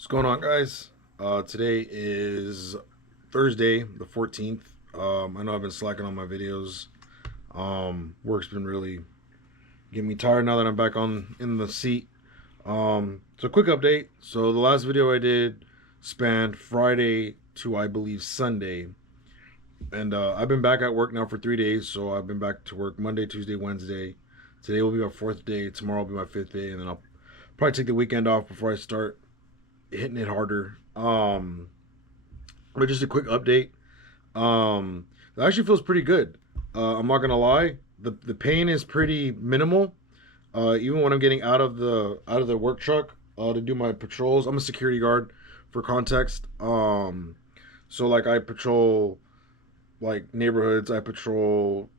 What's going on, guys? Today is Thursday, the 14th. I know I've been slacking on my videos. Work's been really getting me tired now that I'm back on in the seat. So quick update. So the last video I did spanned Friday to, I believe, Sunday. And I've been back at work now for 3 days. So I've been back to work Monday, Tuesday, Wednesday. Today will be my fourth day. Tomorrow will be my fifth day. And then I'll probably take the weekend off before I start hitting it harder. But just a quick update. It actually feels pretty good. I'm not gonna lie. The pain is pretty minimal. Even when I'm getting out of the work truck to do my patrols. I'm a security guard, for context. So like I patrol like neighborhoods. I patrol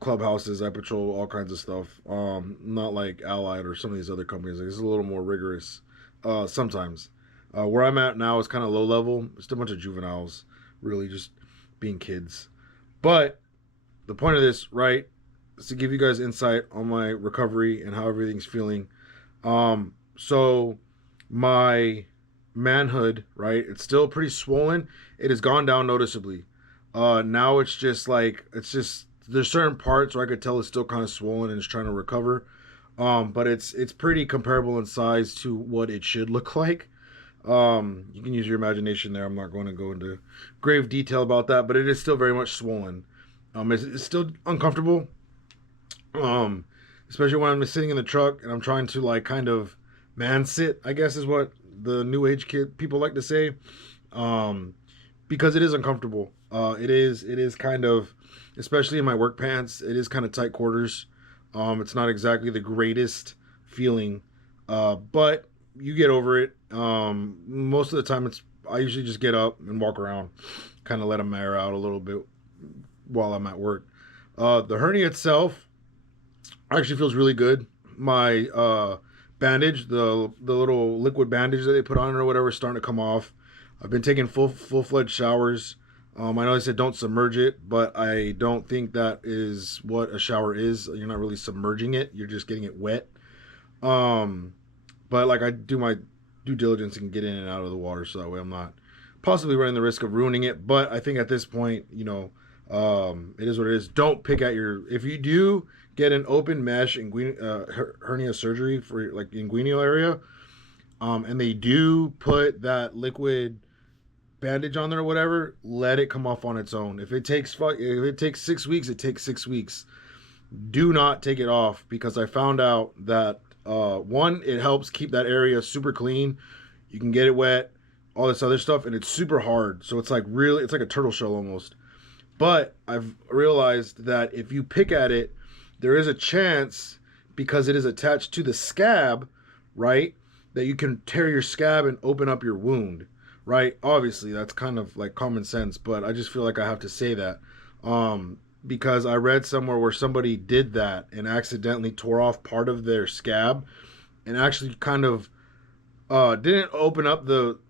clubhouses. I patrol all kinds of stuff. Not like Allied or some of these other companies. Like, it's a little more rigorous. Sometimes. Where I'm at now is kind of low level. It's a bunch of juveniles, really just being kids. But the point of this, right, is to give you guys insight on my recovery and how everything's feeling. So my manhood, right, it's still pretty swollen. It has gone down noticeably. Now it's just like, there's certain parts where I could tell it's still kind of swollen and it's trying to recover. But it's pretty comparable in size to what it should look like. You can use your imagination there. I'm not going to go into grave detail about that, but it is still very much swollen. It's still uncomfortable. Especially when I'm sitting in the truck and I'm trying to like kind of man sit, I guess is what the new age people like to say. Because it is uncomfortable. It is kind of, especially in my work pants, it is kind of tight quarters. It's not exactly the greatest feeling, but you get over it. Most of the time I usually just get up and walk around, kind of let them air out a little bit while I'm at work. The hernia itself actually feels really good. My bandage, the little liquid bandage that they put on it or whatever, is starting to come off. I've been taking full-fledged showers. I know they said don't submerge it, but I don't think that is what a shower is. You're not really submerging it. You're just getting it wet. But like I do my due diligence and get in and out of the water, so that way I'm not possibly running the risk of ruining it. But I think at this point, it is what it is. Don't pick at if you do get an open mesh hernia surgery for like the inguinal area, and they do put that liquid bandage on there or whatever, let it come off on its own. If it takes 6 weeks, it takes 6 weeks. Do not take it off, because I found out that one, it helps keep that area super clean. You can get it wet, all this other stuff, and it's super hard. So it's like a turtle shell almost. But I've realized that if you pick at it, there is a chance, because it is attached to the scab, right, that you can tear your scab and open up your wound, right? Obviously, that's kind of like common sense, but I just feel like I have to say that. Because I read somewhere where somebody did that and accidentally tore off part of their scab and actually kind of didn't open up the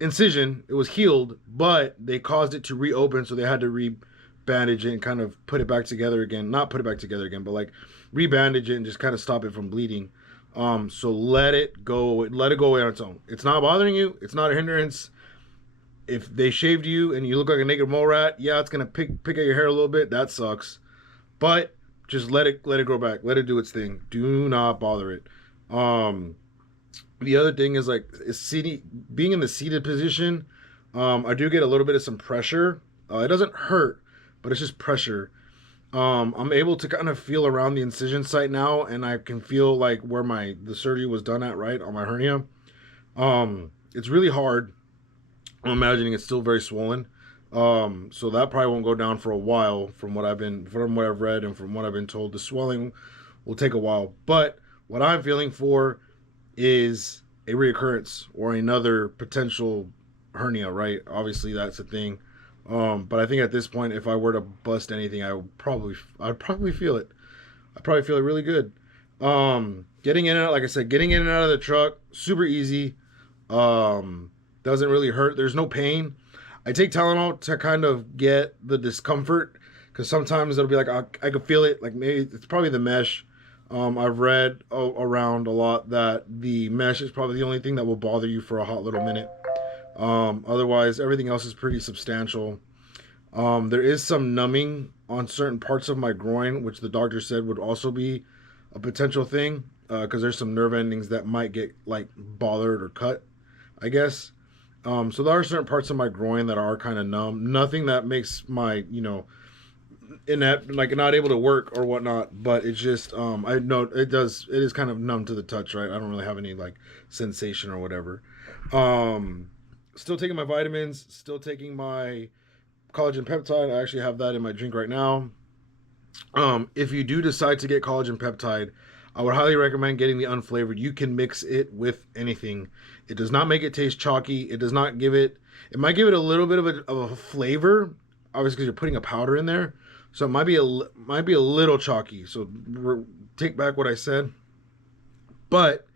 incision. It was healed, but they caused it to reopen, so they had to re-bandage it and kind of put it back together again. Not put it back together again, but like re-bandage it and just kind of stop it from bleeding. So let it go away on its own. It's not bothering you. It's not a hindrance. If they shaved you and you look like a naked mole rat, yeah, it's gonna pick at your hair a little bit. That sucks, but just let it grow back. Let it do its thing. Do not bother it. The other thing is like being in the seated position. I do get a little bit of some pressure. It doesn't hurt, but it's just pressure. I'm able to kind of feel around the incision site now, and I can feel like where the surgery was done at, right, on my hernia. It's really hard. I'm imagining it's still very swollen. So that probably won't go down for a while from what I've read and from what I've been told. The swelling will take a while. But what I'm feeling for is a reoccurrence or another potential hernia, right? Obviously that's a thing. But I think at this point, if I were to bust anything, I'd probably feel it. I'd probably feel it really good. Getting in and out, like I said, getting in and out of the truck, super easy. Doesn't really hurt. There's no pain. I take Tylenol to kind of get the discomfort, because sometimes it'll be like I could feel it. Like maybe it's probably the mesh. I've read around a lot that the mesh is probably the only thing that will bother you for a hot little minute. Otherwise, everything else is pretty substantial. There is some numbing on certain parts of my groin, which the doctor said would also be a potential thing, because there's some nerve endings that might get like bothered or cut, I guess. So there are certain parts of my groin that are kind of numb. Nothing that makes my, inept, like not able to work or whatnot, but it's just I know it is kind of numb to the touch, right? I don't really have any like sensation or whatever. Um, Still taking my vitamins, still taking my collagen peptide. I actually have that in my drink right now. If you do decide to get collagen peptide, I would highly recommend getting the unflavored. You can mix it with anything. It does not make it taste chalky. It does not give it. It might give it a little bit of a flavor, obviously because you're putting a powder in there. So it might be a little chalky. So take back what I said. But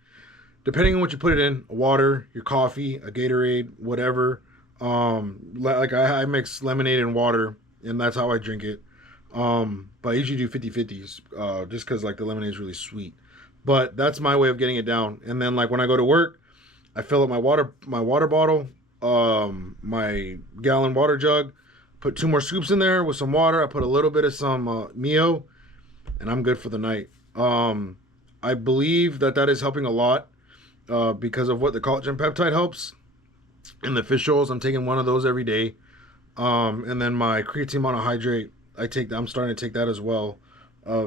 depending on what you put it in, water, your coffee, a Gatorade, whatever. Like I mix lemonade and water, and that's how I drink it. But I usually do 50-50s, just because like the lemonade is really sweet. But that's my way of getting it down. And then like when I go to work, I fill up my water bottle, my gallon water jug, put 2 more scoops in there with some water. I put a little bit of some Mio, and I'm good for the night. I believe that is helping a lot, because of what the collagen peptide helps. And the fish oils, I'm taking one of those every day. And then my creatine monohydrate, I'm starting to take that as well,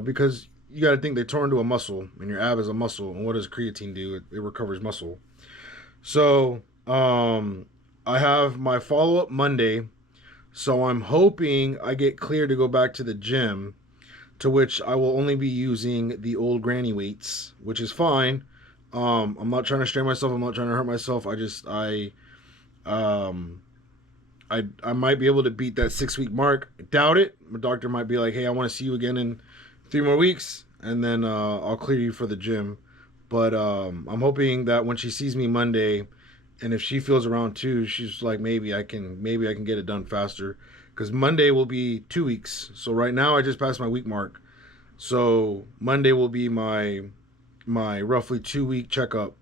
because you got to think they turn into a muscle, and your ab is a muscle. And what does creatine do? It recovers muscle. So I have my follow up Monday. So I'm hoping I get clear to go back to the gym, to which I will only be using the old granny weights, which is fine. I'm not trying to strain myself. I'm not trying to hurt myself. Um, I might be able to beat that 6-week mark. I doubt it. My doctor might be like, hey, I want to see you again in 3 more weeks, and then I'll clear you for the gym. But I'm hoping that when she sees me Monday, and if she feels around too, she's like, maybe I can get it done faster, because Monday will be 2 weeks. So right now I just passed my week mark. So Monday will be my roughly 2-week checkup,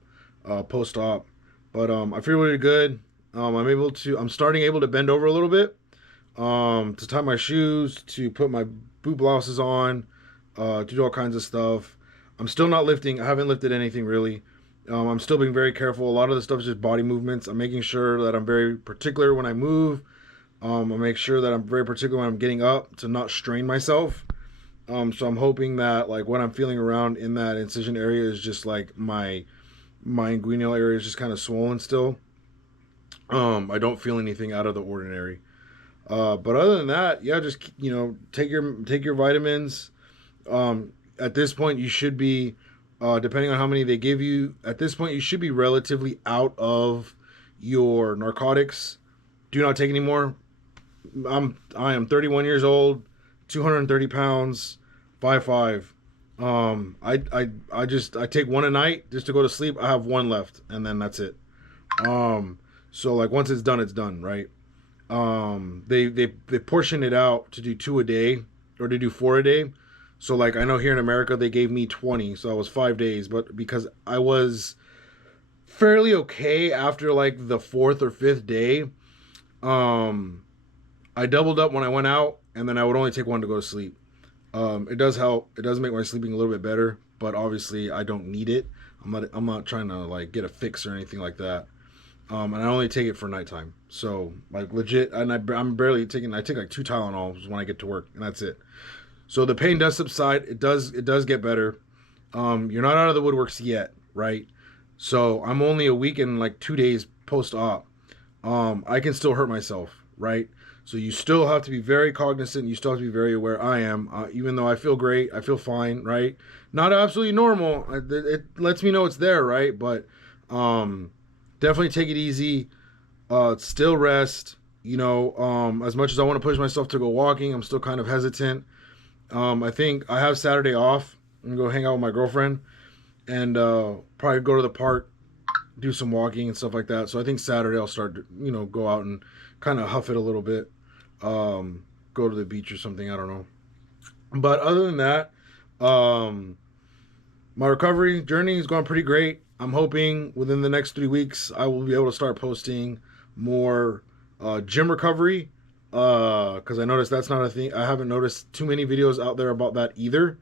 post op. But I feel really good. I'm starting able to bend over a little bit, to tie my shoes, to put my boot blouses on, to do all kinds of stuff. I'm still not lifting. I haven't lifted anything really. I'm still being very careful. A lot of the stuff is just body movements. I'm making sure that I'm very particular when I move. I make sure that I'm very particular when I'm getting up to not strain myself. So I'm hoping that like what I'm feeling around in that incision area is just like my inguinal area is just kind of swollen still. I don't feel anything out of the ordinary. But other than that, yeah, just take your vitamins. At this point, you should be, depending on how many they give you. At this point, you should be relatively out of your narcotics. Do not take any more. I am 31 years old, 230 pounds, 5'5". I take one a night just to go to sleep. I have one left, and then that's it. So like once it's done, right? They portion it out to do 2 a day or to do 4 a day. So like I know here in America they gave me 20, so I was 5 days, but because I was fairly okay after like the 4th or 5th day, I doubled up when I went out, and then I would only take one to go to sleep. It does help. It does make my sleeping a little bit better, but obviously I don't need it. I'm not trying to like get a fix or anything like that. And I only take it for nighttime. So like legit, and I'm barely taking. I take like 2 Tylenols when I get to work, and that's it. So the pain does subside. It does get better. You're not out of the woodworks yet, right? So I'm only a week and like 2 days post op. I can still hurt myself, right? So you still have to be very cognizant. You still have to be very aware. I am, even though I feel great, I feel fine, right? Not absolutely normal. It lets me know it's there, right? But definitely take it easy. Still rest. As much as I want to push myself to go walking, I'm still kind of hesitant. I think I have Saturday off. I'm gonna go hang out with my girlfriend and probably go to the park, do some walking and stuff like that. So I think Saturday I'll start to, go out and kind of huff it a little bit. Go to the beach or something. I don't know. But other than that, my recovery journey is going pretty great. I'm hoping within the next 3 weeks I will be able to start posting more gym recovery, because I noticed that's not a thing. I haven't noticed too many videos out there about that either.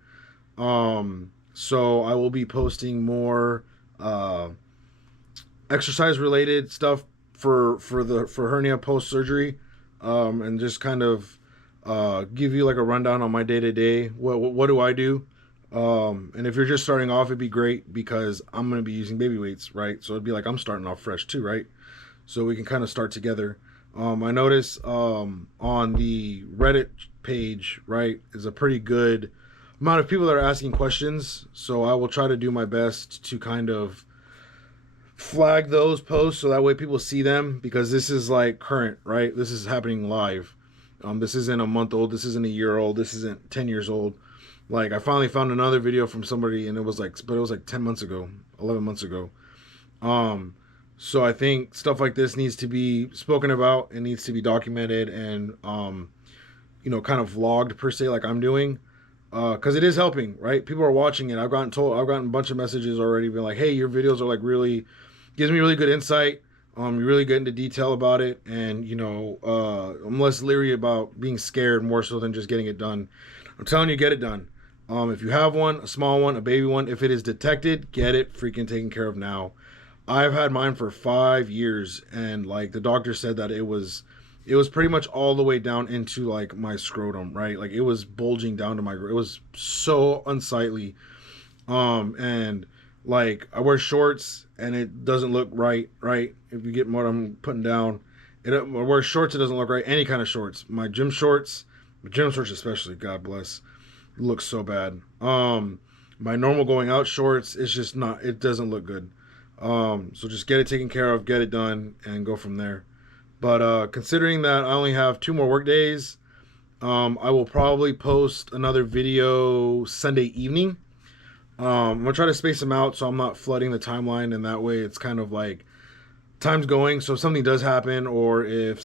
So I will be posting more exercise related stuff for hernia post surgery, and just kind of give you like a rundown on my day to day. What do I do? And if you're just starting off, it'd be great because I'm going to be using baby weights, right? So it'd be like I'm starting off fresh too, right? So we can kind of start together. I notice on the Reddit page, right, is a pretty good amount of people that are asking questions. So I will try to do my best to kind of flag those posts so that way people see them, because this is like current, right? This is happening live. This isn't a month old. This isn't a year old. This isn't 10 years old. Like, I finally found another video from somebody, and it was like 10 months ago, 11 months ago. So I think stuff like this needs to be spoken about. It needs to be documented and, kind of vlogged per se, like I'm doing. Because it is helping, right? People are watching it. I've gotten a bunch of messages already being like, hey, your videos are like really, gives me really good insight. You're really good into detail about it. And, I'm less leery about being scared more so than just getting it done. I'm telling you, get it done. If you have one, a small one, a baby one, if it is detected, get it freaking taken care of now. I've had mine for 5 years, and like the doctor said that it was pretty much all the way down into like my scrotum, right? Like it was bulging down to it was so unsightly. And like I wear shorts and it doesn't look right? If you get what I'm putting down, I wear shorts, it doesn't look right. Any kind of shorts, my gym shorts especially, God bless, it looks so bad. My normal going out shorts, it's just not, it doesn't look good. So just get it taken care of, get it done, and go from there. But considering that I only have 2 more work days, I will probably post another video Sunday evening. I'm gonna try to space them out so I'm not flooding the timeline, and that way it's kind of like time's going. So if something does happen, or if